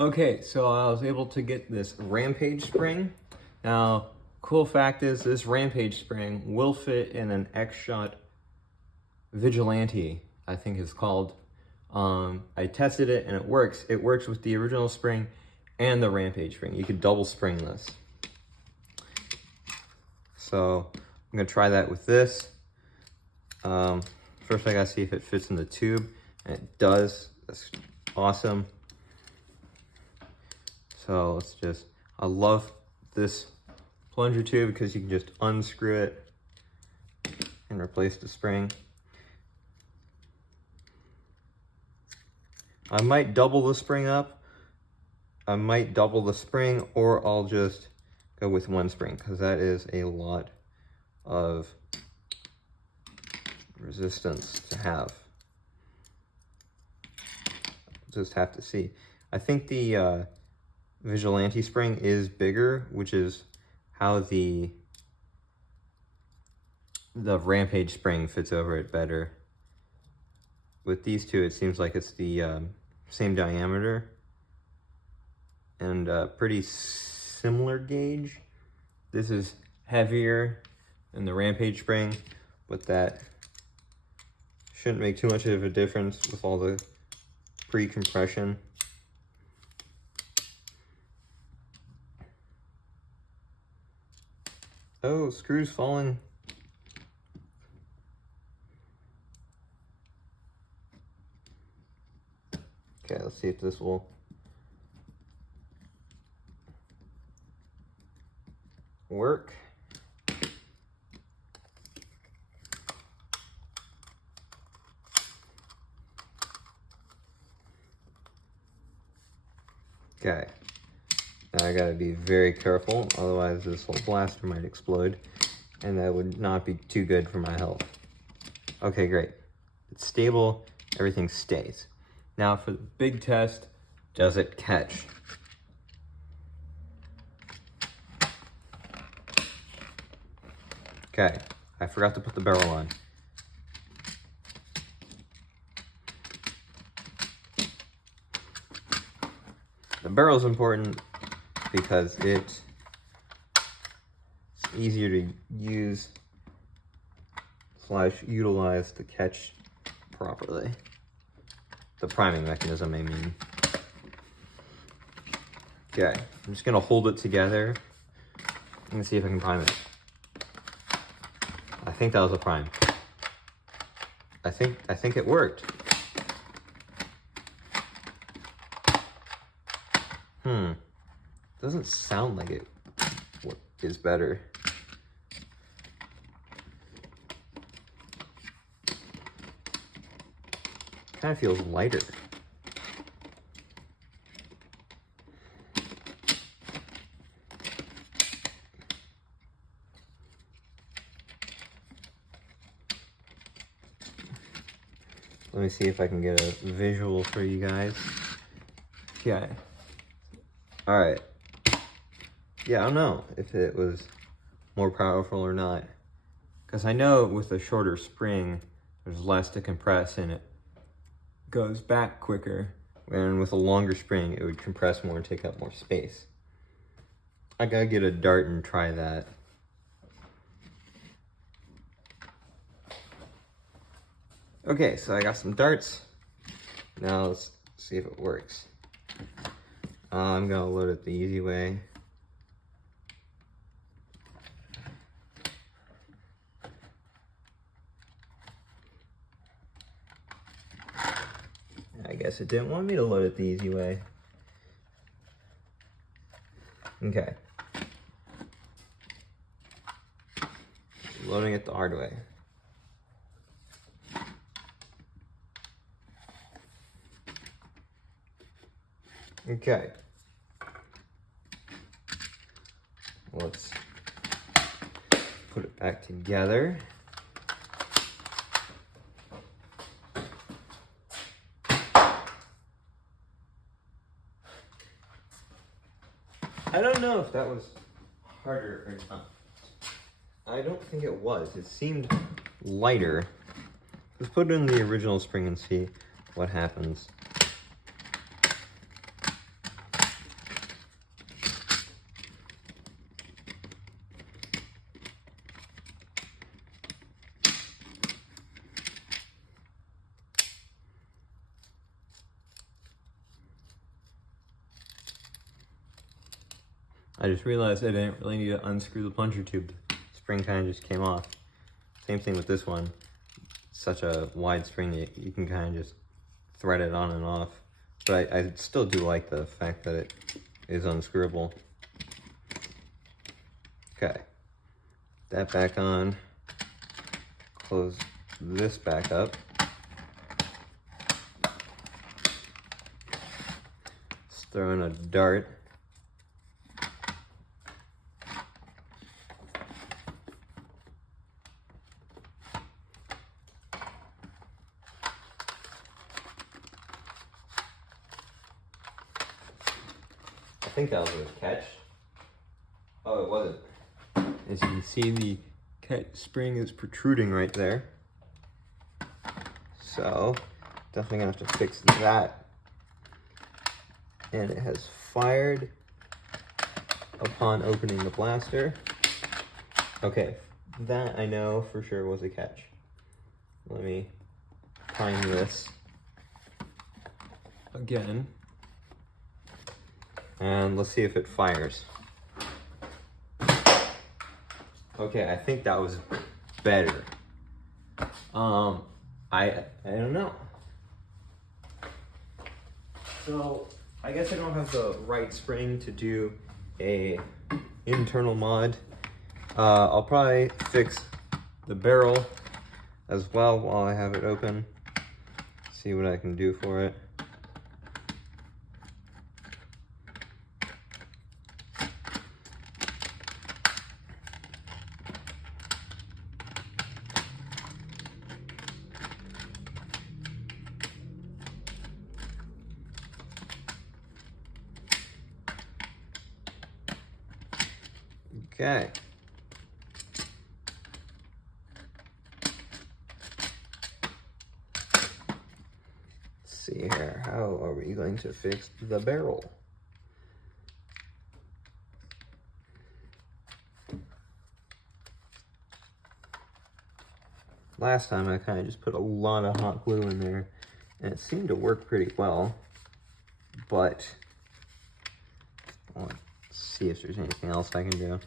Okay, so I was able to get this Rampage spring. Now, cool fact is this Rampage spring will fit in an X-Shot Vigilante, I think it's called. I tested it and it works. It works with the original spring and the Rampage spring. You could double spring this. So I'm gonna try that with this. First I gotta see if it fits in the tube, and it does. That's awesome. So let's just, I love this plunger tube because you can just unscrew it and replace the spring. I might double the spring up. I might double the spring, or I'll just go with one spring because that is a lot of resistance to have. Just have to see. I think the Vigilante spring is bigger, which is how the Rampage spring fits over it better. With these two, it seems like it's the same diameter and pretty similar gauge. This is heavier than the Rampage spring, but that shouldn't make too much of a difference with all the pre-compression. Oh, screws falling. Okay, let's see if this will work. Okay, now I gotta be very careful, otherwise this whole blaster might explode, and that would not be too good for my health. Okay, great. It's stable, everything stays. Now for the big test, does it catch? Okay, I forgot to put the barrel on. The barrel is important because it's easier to use / utilize to catch properly. The priming mechanism, I mean. Okay, I'm just gonna hold it together and see if I can prime it. I think that was a prime. I think it worked. Doesn't sound like it is better. Kind of feels lighter. Let me see if I can get a visual for you guys. Okay. All right. Yeah, I don't know if it was more powerful or not. Because I know with a shorter spring, there's less to compress and it goes back quicker. And with a longer spring, it would compress more and take up more space. I gotta get a dart and try that. Okay, so I got some darts. Now let's see if it works. I'm gonna load it the easy way. I guess it didn't want me to load it the easy way. Okay. Loading it the hard way. Okay. Let's put it back together. I don't know if that was harder or not. I don't think it was. It seemed lighter. Let's put it in the original spring and see what happens. I just realized I didn't really need to unscrew the plunger tube. The spring kind of just came off. Same thing with this one. It's such a wide spring that you can kind of just thread it on and off. But I still do like the fact that it is unscrewable. Okay, that back on. Close this back up. Let's throw in a dart. I think that was a catch. Oh, it wasn't. As you can see, the catch spring is protruding right there. So, definitely gonna have to fix that. And it has fired upon opening the blaster. Okay, that I know for sure was a catch. Let me time this again. And let's see if it fires. Okay, I think that was better. I don't know. So I guess I don't have the right spring to do a internal mod. I'll probably fix the barrel as well while I have it open. See what I can do for it. Okay. Let's see here. How are we going to fix the barrel? Last time I kind of just put a lot of hot glue in there and it seemed to work pretty well, but let's see if there's anything else I can do.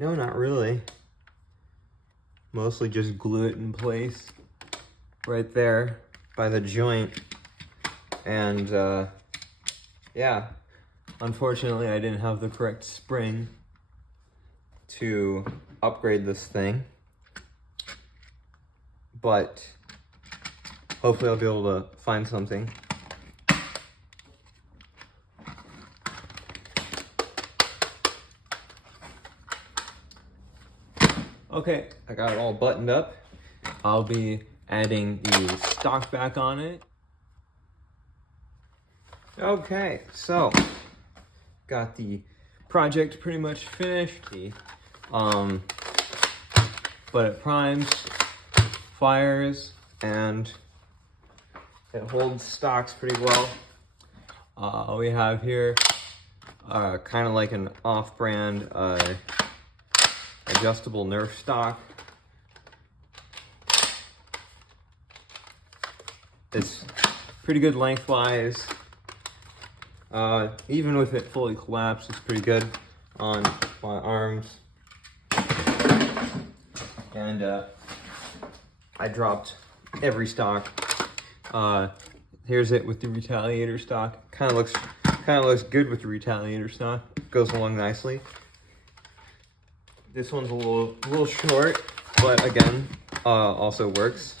No, not really. Mostly just glue it in place right there by the joint. And yeah, unfortunately I didn't have the correct spring to upgrade this thing. But hopefully I'll be able to find something. Okay, I got it all buttoned up. I'll be adding the stock back on it. Okay, so got the project pretty much finished. But it primes, fires, and it holds stocks pretty well. We have here kind of like an off-brand adjustable Nerf stock. It's pretty good lengthwise. Even with it fully collapsed, it's pretty good on my arms. And I dropped every stock. Here's it with the Retaliator stock. Kind of looks good with the Retaliator stock. Goes along nicely. This one's a little short, but again, also works.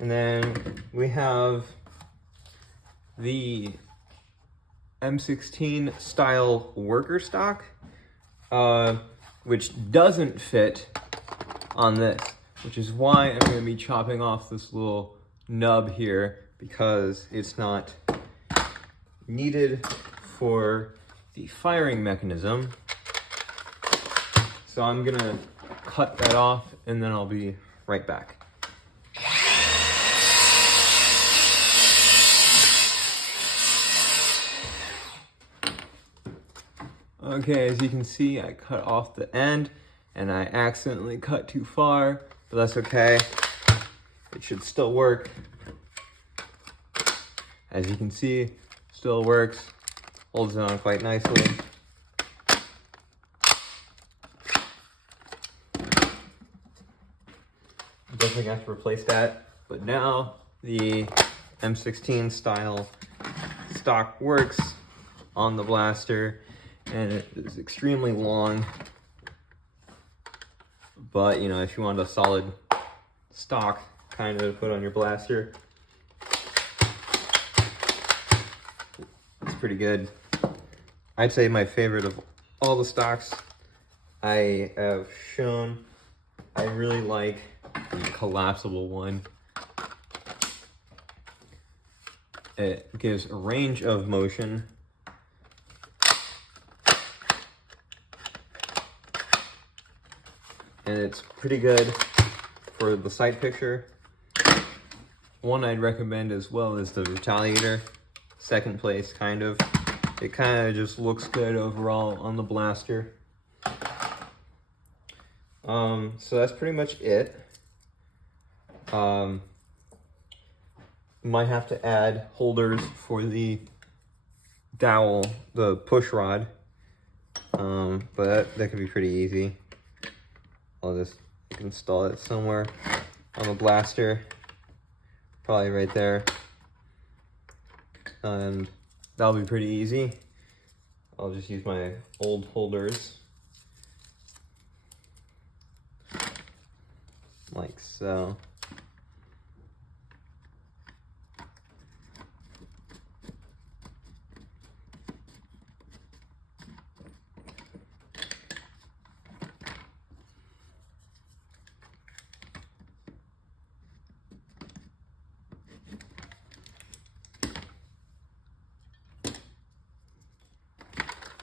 And then we have the M16 style worker stock, which doesn't fit on this, which is why I'm going to be chopping off this little nub here, because it's not needed for the firing mechanism. So I'm gonna cut that off and then I'll be right back. Okay, as you can see, I cut off the end and I accidentally cut too far, but that's okay. it should still work. As you can see, still works. Holds it on quite nicely. Definitely got to replace that. But now the M16 style stock works on the blaster, and it is extremely long. But you know, if you want a solid stock kind of put on your blaster, it's pretty good. I'd say my favorite of all the stocks I have shown. I really like the collapsible one. It gives a range of motion. And it's pretty good for the sight picture. One I'd recommend as well is the Retaliator. Second place, kind of. It kind of just looks good overall on the blaster. So that's pretty much it. Might have to add holders for the dowel, the push rod. But that could be pretty easy. I'll just install it somewhere on the blaster, probably right there, and that'll be pretty easy. I'll just use my old holders, like so.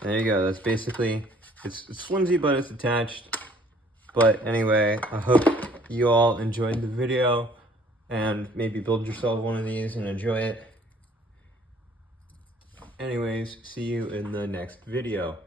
There you go, that's basically, it's flimsy, but it's attached. But anyway, I hope you all enjoyed the video and maybe build yourself one of these and enjoy it. Anyways, see you in the next video.